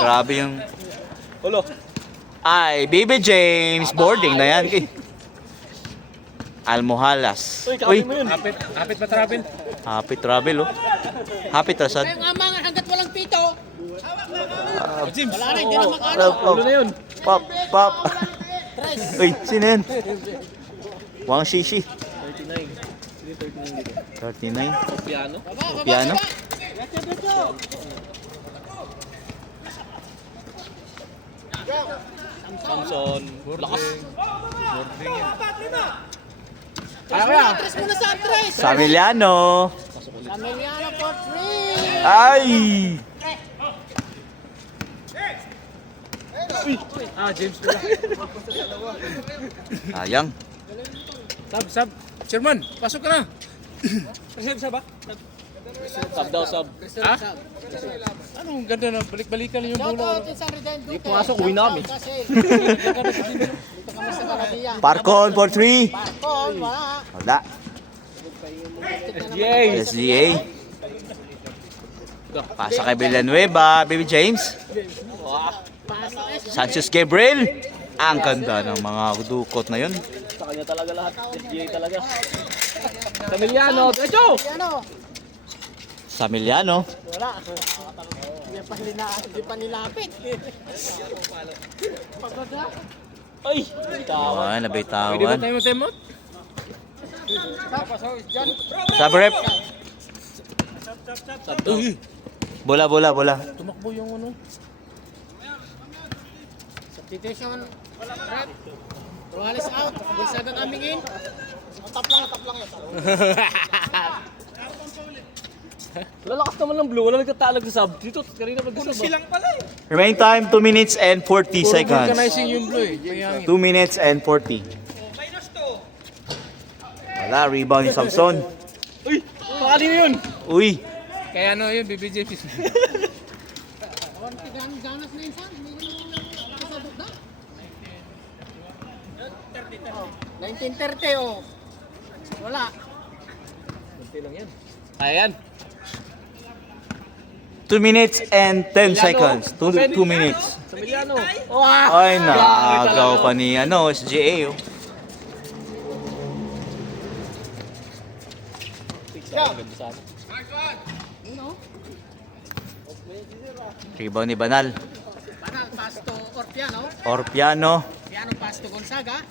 Grabe yung... Ulo. Ay, Baby James. Boarding na yan. Almohalas. Uy, mo yun. Hapit pa travel. Happy travel, oh. Happy trasad. Kaya nga mga hanggat walang pito. James. Wala na, hindi na mag-ano. Ulo na yun. Pop, pop. Uy, sino yan? Wang Shishi. 39. Piano. Piano. Samson. Lakas. Tres muna sa tres. Samiliano. Samiliano for free. Ay! James. Sayang. Sab. Sherman, pasok ka na. Sab ba? Sab daw, sab. Ha? Anong ganda na balik-balikan yung bola. Hindi pumasok, uwi namin. Dito kami sa Garadia. Parkon for 3. Parkon, wala. Wala. Yay! SGA. Pasa kay Villanueva. Baby James. Sanchez Gabriel. Ang ganda ng mga dukot na yun. Sa kanya talaga lahat. SGA talaga. Camiliano, Decho! Ano? Samiliano. Wala. Hindi pa nilapit. Ay! Bitawan. Ay, nabitawan. Pwede ba tayo matemot? Sabrep. Uy! Bola. Tumakbo yung ano. Substitution. Rep. Rualis out. Bulsaga coming in. Tap lang yan. Lalakas naman ng blue. Wala nagtatalag sa sub. Dito, kanina mag-sub. Silang pala eh. Remain time 2 minutes and 40 seconds. Vulcanizing yung blue eh. Mayangin. 2 minutes and 40. Wala, rebound yung Samson. Uy! Pakali na yun! Uy, Kaya ano yun, BBJ. Ganas na yun sa. Hindi na kasabot na. 1930 oh. Wala. Kunti lang yan. Ayan. 2 minutes and 10 seconds. 2 minutes. Samiliano. Ay, naagaw pa ni SGA. Oh. Rebound ni Banal. Banal, pass to Orpiano. Orpiano. Piano, pass to Gonzaga.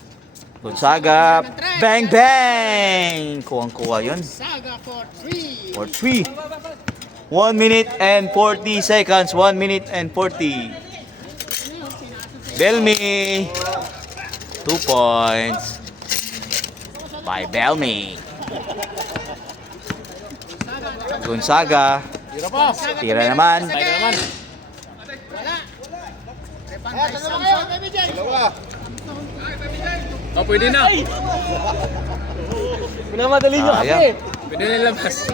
Gonzaga. Bang, bang! Kuwang-kuwa yun. Gonzaga for 3. For 3. 1 minute and 40 seconds. 1 minute and 40. Belmi. 2 points. By Belmi. Gonzaga. Tira naman. Wala. Repantay Samson. Oh, pwede na. Pinamadali nyo kasi. Sayang. Pwede na labas.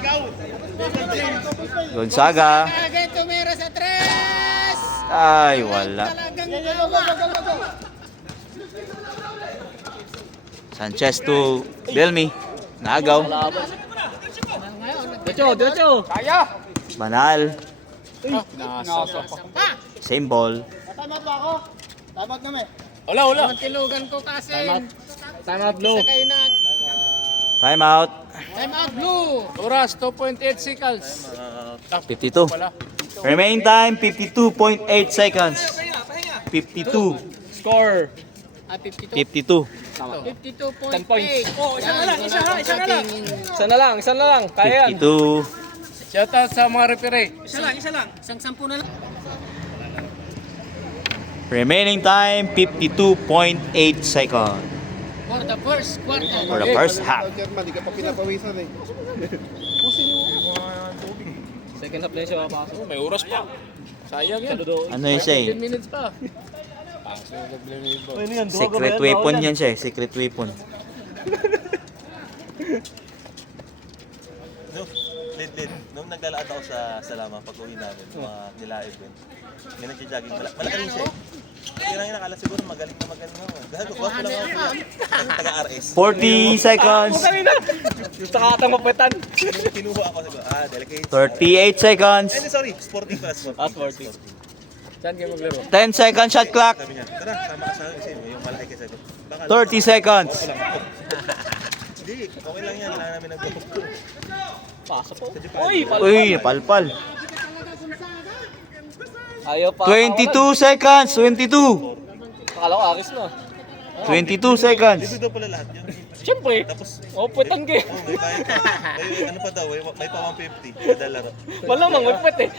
Gonzaga. Again, tumira sa 3. Ay, wala. Talagang gawa. Sanchez to Belmi. Nagaw. Diretso. Banal. Pa. Same ball. Wala. Mantilugan ko kasi. Time out blue. Sakay na. Time out. Time out blue. Oras, 2.8 seconds. 52. Remain time 52.8 seconds. 52. Score. 52. 52.8. 10 points. Oh, isa na lang. Isa na lang. Kaya yan. 52. Shout out sa mga referee. Isang 10 na lang. Remaining time 52.8 seconds. For the first quarter. For the first half. Hindi ka pa pinapawisan eh. Second half na siya papasok. May oras pa. Sayang yan. Ano yun siya 10 eh? minutes pa. Secret weapon yan siya eh. Secret weapon. Lid. Nung naglalaan ako sa Salama pag uwi namin, mga nila event, may nagja-jogging pala. Malaki rin siya eh. Kaya lang nakala siguro magaling na. Dahil ko lang ako. Taga-RS. 40 seconds. Gusto ka atang mapitan. Kinuha ako siguro. Delicate. 38 seconds. Sorry. Sporting pala. Sporting. Saan kayo maglaro? 10 seconds shot clock. Sabi niya, tara, sama ka sa akin kasi yung malaki kasi. Baka 30 seconds. Hindi, okay lang yan. Kailangan namin nag-go. Pasa po. Sa Japan. Uy, Uy, palpal. ayaw pa. 22 seconds. 22. Akala ko akis na. 22 seconds. Libre daw pala lahat yun. Siyempre. Tapos, Puwetan ka eh. may bayad ka. May ano pa daw, may pa 150 kada laro. Malamang, may puwet eh.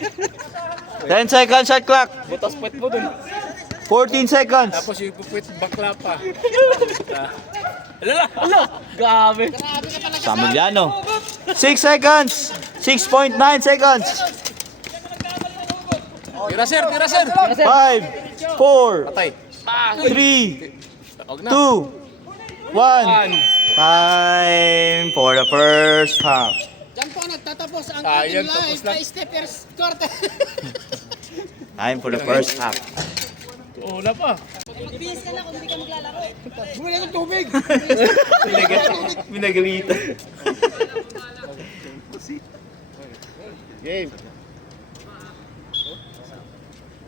10 seconds shot clock. Butas puwet mo dun. 14 seconds. Tapos yung ipupwit bakla pa. Ala, grabe. Samiliano. 6 seconds. 6.9 seconds. Tira sir, tira sir. 5, 4, Patay. 3, Huwag na. 2, 1. Time for the first half. Diyan po nagtatapos ang Sayang, ating tapos live lang. kay Steppers Quarter. Time for the first half. Una pa. Magbihis ka na kung hindi ka maglalaro. Bumili ng tubig. Minagalitan. Game.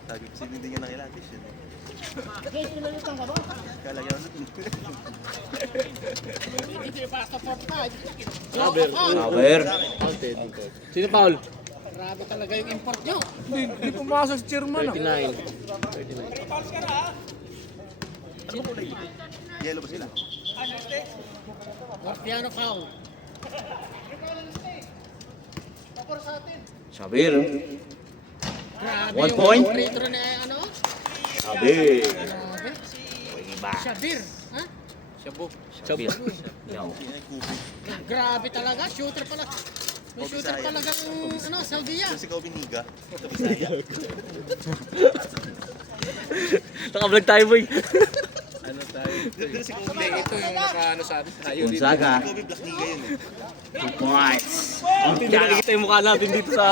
Sabi ko, hindi nga nakilatis yun. Okay, sinulutang ka ba? Kala yun. Hindi pa sa 45. Power. Sino Paul? Grabe talaga yung import nyo. Hindi pumasok si chairman. 39. Yellow ba sila? Piano cow. Sabir. Grabe 1 yung point. operator na ano? Sabir. Grabe. Shabir. Ha? Shabu. Sabir. Grabe talaga. Shooter pala. May shooter talagang ano, Saudiya. Si Kobe Niga. Sa Bisaya. Nakablog tayo boy. Ano tayo? Doon si Kobe. Hindi, ito yung nakaano sa atin. Tayo dito. Gonzaga. Kobe Black Niga yun. 2 points. Hindi nakikita yung mukha natin dito sa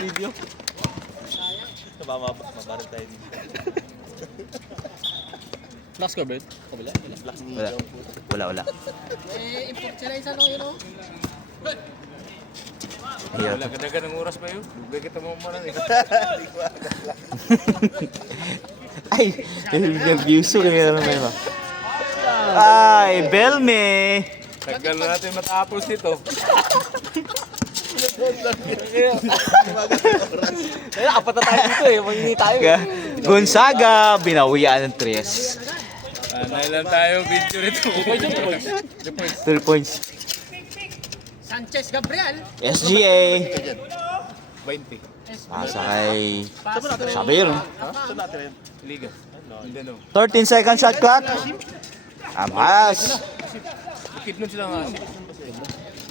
video. Mabaril tayo dito. Last score, Bert? Kabila? Black Wala. Niga. Wala. Eh, import sila isa no, yun o. Here. Wala, ganda ng oras pa yun. Bugay kita mo manan eh. Ay, nervyoso kaya naman ba? Ay, Belme. Tagal na natin matapos nito. Kaya apat na tayo dito eh. Mangingi tayo. Gonzaga, binawian ng 3. Anay lang tayo video nito. 3 points. Sanchez Gabriel. SGA. 20. Pasa kay Sabir. Ito natin rin. Liga. Hindi no. 13 seconds shot clock. Amas. Bukid nun sila nga.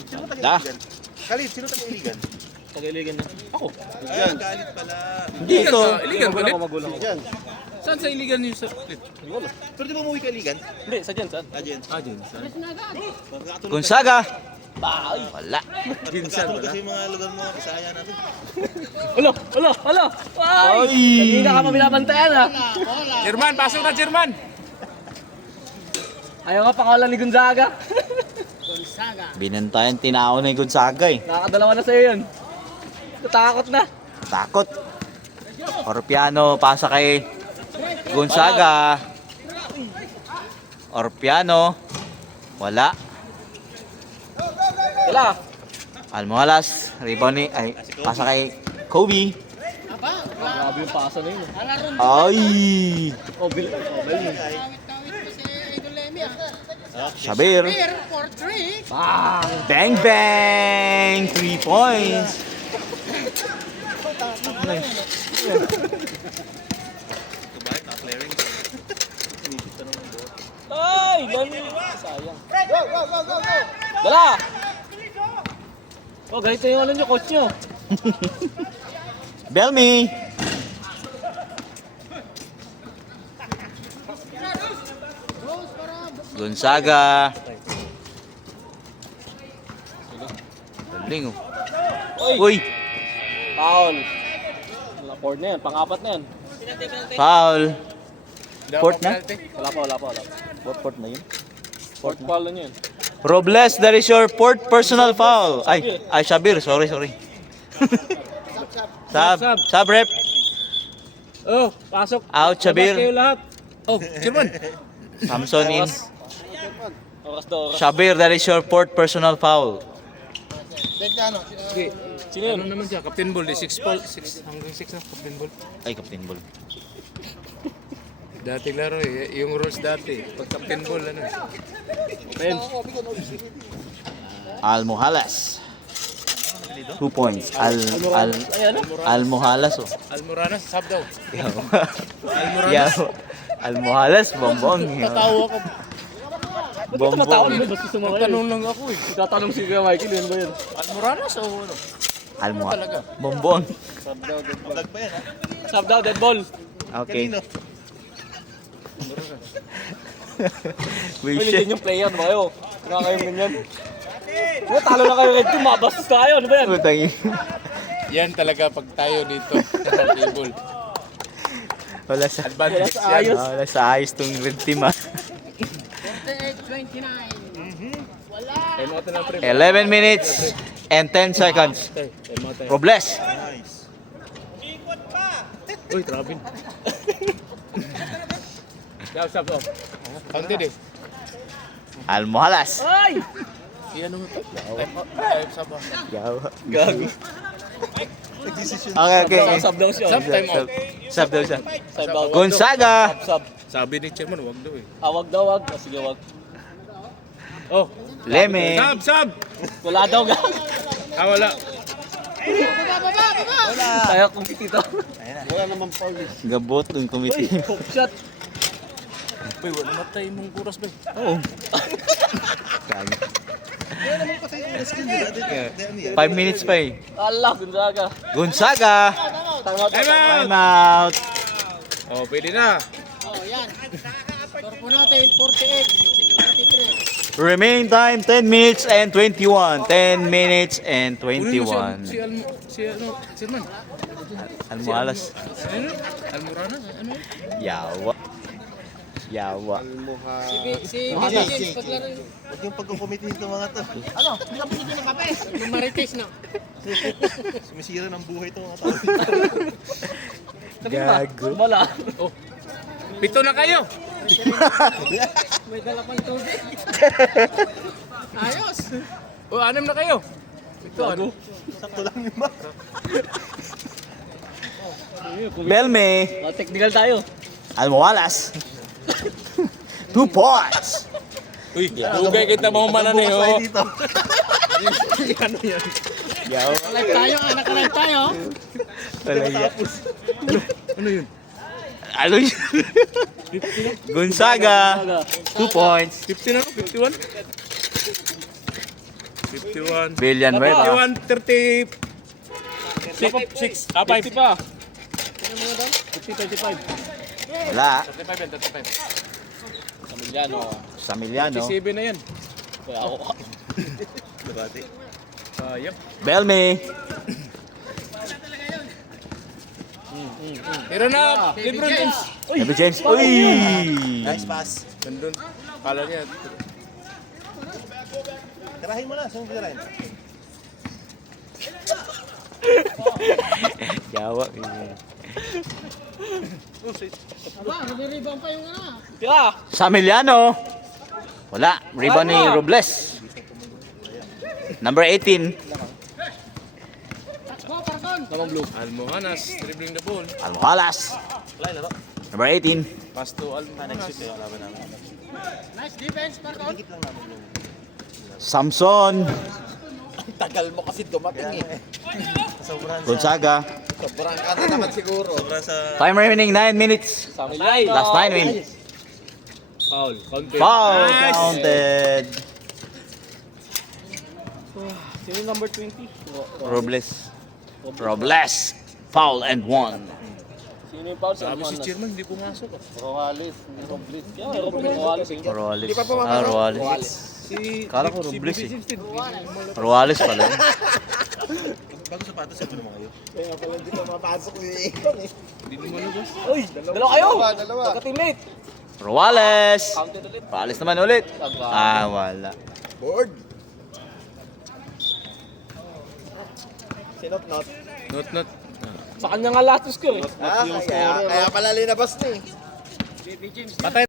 Sino ba Da. taga-iligan? Khalid, sino taga-iligan? Tagailigan na. Ako. Ay, Khalid pala. Dito. Iligan ba ulit? Magulang ako. Saan sa iligan yung sa split? Pero di ba umuwi ka iligan? Hindi, sa dyan, saan? Agent. Ah, dyan. Saan? Magkakatulog Gonzaga. Wala. magkakatulog kasi yung mga lugar mo, Bisaya natin. Hala! Ay! Ay! Kanina ka pa binabantayan ha. Wala. German, pasok na German! Ayaw nga pangalan ni Gonzaga. Gonzaga. Binantayan tinao na yung Gonzaga eh. Nakakadalawa na sa'yo yun. Natakot na. Takot. Orpiano, pasa kay Gonzaga. Orpiano. Wala. Wala. Almohalas. Rebound ni, ay, pasa kay Kobe. Aba, Grabe yung pasa na yun. alaron. Ay! Bill. Kawit-kawit pa si Idol Lemmy ah. Sabir. Beer for 3. Bang! Bang bang! 3 points. Kumain, naka-flaring. Ay! Lani! Sayang. Dala! Oh, ganito yung ano nyo, coach nyo. Belmi. Gonzaga. Galing oh. Uy! Foul. Wala, fourth na yan. Pang-apat na yan. Foul. Fourth na? Wala pa. Fourth na yun? Fourth foul na yan. Robles, that is your fourth personal foul. Ay, Shabir, sorry. Sub rep. Oh, pasok. Out, Shabir. Labas kayo lahat. Oh, Chairman. Samson in. Oras daw, oras. Shabir, that is your fourth personal foul. Dek ka ano? Sige. Sino yun? Ano naman siya? Captain Ball. 6 ball. 6 hanggang 6 na. Captain Ball. Ay, Captain Ball. Dating laro eh. Yung rules dati. Pag Captain Ball, ano eh. Men. Almohalas. 2 points. Almohalas, oh. Almoranas, sub daw. Yaw. Almoranas. Yaw. Almohalas, bonbon. Tatawa ka. Ba't ka tumatawa? Bonbon. Basta sumawa Tanong yun. lang ako eh. Tatanong si Kuya Michael, yun ba yun? Almoranas o ano? Almohalas. Bonbon. Vlog pa yan, ha? Sub daw, dead ball. Okay. Kanino? We Uy, should. hindi yung player ba kayo? Kaya kayo ganyan. Uy, talo na kayo red team, mabastos tayo. Ano ba yan? Putang ina. Yan talaga pag tayo dito sa table. Wala sa Advantage Wala sa yan. ayos. wala sa ayos tong red team, ah. 28-29. Time out na pre. 11 minutes and 10 seconds. Time out tayo. Robles. Nice. Uy, Robin. Sub, oh. Counted eh. Almohalas. Ay! Iyan mo ito. Time out. Time sub ah. Yawa. Gago. Nag-decision. Okay, okay. Sub daw siya. Sub time out. Sub daw siya. Sub daw. Gonzaga. Sub. Sabi ni Chairman, wag daw eh. Wag daw, wag. Oh, sige, wag. Oh, Leme. sub! Wala daw, ga. Ah, wala. Kaya kung dito. Wala naman foul eh. Gabot dun committee. Hook shot. Uy, wala matay mong kuras ba? Oo. Wala naman kasi yung skill nila. Ano yan? 5 minutes pa eh. Allah, Gonzaga. Gonzaga. Time out. Time out! Time out. Oh, pwede na. Oh, yan. Score po natin, 48, 43. Remaining time 10 minutes and 21. 10 minutes and Kunin mo 21. si Chairman. Almohalas. Ano? Almoranas? Ano? Yawa. Yawa. Si James, paglaro yun. Huwag yung pagkukumitihin itong mga to. Ano? Hindi ka pwede ng kape. Yung marites na. Sumisira ng buhay itong mga tao. Gago. Wala. Oh. 7 na kayo. May dala pang tubig. Ayos. Oh, 6 na kayo. Ito ano? Sakto lang yun ba? Belme. Technical tayo. Almohalas. 2 points. Uy, dugay kita mga manan eh. Bukas tayo Oh. dito. Ano yan? Yawa. Live tayo, anak ka live tayo. Talaya. Ano yun? Ano yun? Gonzaga. 2 points. 50 na no? 51? 51. Villanueva. 51, 30. 6. Ah, 5 pa. 50-35. Wala. 35 yan, 35. Samiliano. Samiliano. 57 na yan. Kaya ako. Nabati. Sayang. Belme. Tira na, Lebron James. Lebron James. Uy! Nice pass. Nandun. Kala niya. Tirahin mo na. Saan mo tirahin? Yawa. Aba, nag-rebound pa yung ano. Tira! Samiliano. Wala. Rebound ni Robles. Number 18. Touch mo, Parkon. Namang blue. Almohanas, dribbling the ball. Almohalas. Wala yung laro. Number 18. Pass to Next Almohanas. week kayo kalaban namin. Nice defense, Parkon. Higit lang namin yung... Samson. Tagal mo kasi dumating eh. Sobrang sa... Gonzaga. Sobrang ka na naman siguro. Sobrang sa... Time remaining 9 minutes. Samiliano. Last 9 minutes. Foul. Counted. Foul Nice. counted. Sino yung number 20? Robles. Robles. Foul and 1. Sino yung foul? Sabi si Chairman, hindi pumasok. Roales, Robles. Kaya may Robles. Roales. Ah, Roales. Si... Kala ko si Robles BB eh. Simpson. Roales pala. Bago sapatos, sabi naman kayo. Kaya pala hindi ka mapasok eh. Hindi naman lubos. Uy! Dalawa kayo! Dalawa. Magka-teammate! Roales. Counted ulit. Roales naman ulit. Ah, wala. Board. Sinot not. Not. Sa kanya nga lahat score eh. Kaya pala linabas na eh. Patay